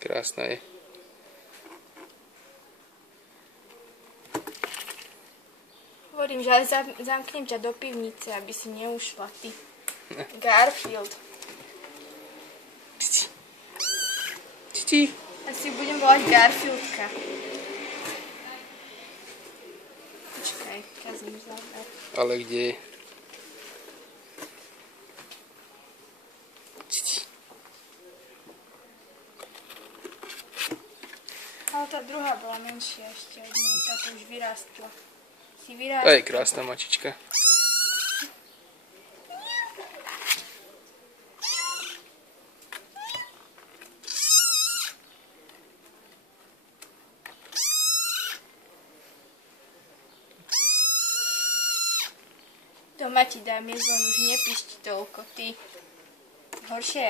Krásna je. Hovorím, že ale zamknem ťa do pivnice, aby si neušla, ty. Garfield. Ja si budem volať Garfieldka. Počkaj, kazím záber. Ale kde je? Ale tá druhá bola menšia ešte od nej, táto už vyrástla. Si To vyrástla. je krásna mačička. Doma ti dám jesť, len už nepíšti toľko, ty. Horšie